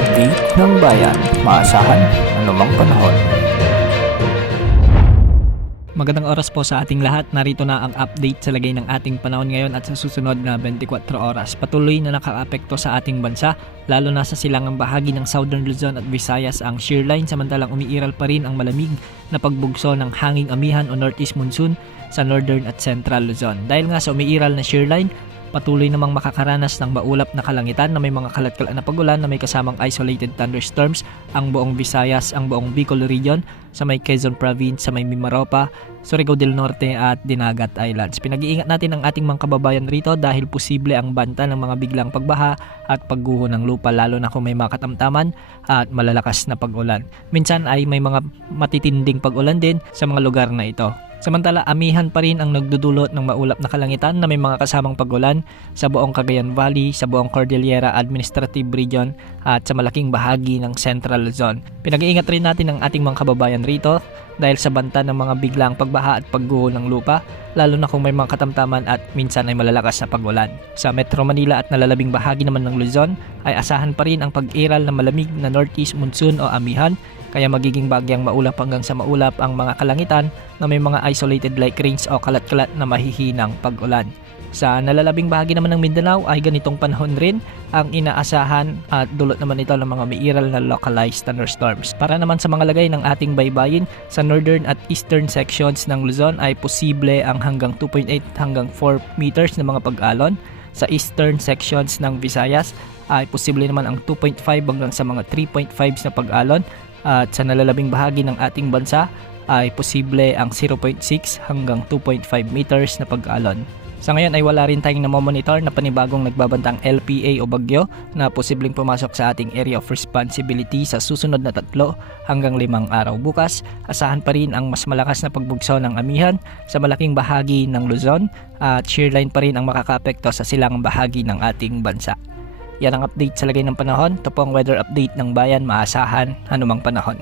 update ng bayan, maasahan anumang panahon. Magandang oras po sa ating lahat. Narito na ang update sa lagay ng ating panahon ngayon at sa susunod na 24 oras. Patuloy na nakakaapekto sa ating bansa, lalo na sa silangang bahagi ng Southern Luzon at Visayas ang shear line, samantalang umiiral pa rin ang malamig na pagbugso ng hanging amihan o northeast monsoon sa Northern at Central Luzon. Dahil nga sa umiiral na shear line, patuloy namang makakaranas ng maulap na kalangitan na may mga kalat-kalat na pagulan na may kasamang isolated thunderstorms ang buong Visayas, ang buong Bicol region, sa may Quezon Province, sa may Mimaropa, Surigao del Norte at Dinagat Islands. Pinag-iingat natin ang ating mga kababayan rito dahil posible ang banta ng mga biglang pagbaha at pagguho ng lupa, lalo na kung may mga katamtaman at malalakas na pag-ulan. Minsan ay may mga matitinding pag-ulan din sa mga lugar na ito. Samantala, amihan pa rin ang nagdudulot ng maulap na kalangitan na may mga kasamang pag-ulan sa buong Cagayan Valley, sa buong Cordillera Administrative Region at sa malaking bahagi ng Central Luzon. Pinag-iingat rin natin ang ating mga kababayan rito dahil sa banta ng mga biglang pagbaha at pagguho ng lupa, lalo na kung may mga katamtaman at minsan ay malalakas na pag-ulan. Sa Metro Manila at nalalabing bahagi naman ng Luzon ay asahan pa rin ang pag-iral na malamig na northeast monsoon o amihan, kaya magiging bagyang maulap hanggang sa maulap ang mga kalangitan na may mga isolated light rains o kalat-kalat na mahihinang pag-ulan. Sa nalalabing bahagi naman ng Mindanao ay ganitong panahon rin ang inaasahan at dulot naman ito ng mga mairal na localized thunderstorms. Para naman sa mga lagay ng ating baybayin, sa northern at eastern sections ng Luzon ay posible ang hanggang 2.8 hanggang 4 meters na mga pag-alon. Sa eastern sections ng Visayas ay posible naman ang 2.5 hanggang sa mga 3.5 na pag-alon. At sa nalalabing bahagi ng ating bansa ay posible ang 0.6 hanggang 2.5 meters na pag-alon. Sa ngayon ay wala rin tayong namomonitor na panibagong nagbabantang LPA o bagyo na posibleng pumasok sa ating area of responsibility sa susunod na 3 hanggang 5 araw. Bukas, asahan pa rin ang mas malakas na pagbugso ng amihan sa malaking bahagi ng Luzon at shear line pa rin ang makakaapekto sa silangang bahagi ng ating bansa. Yan ang update sa lagay ng panahon. Ito po ang weather update ng bayan, maasahan anumang panahon.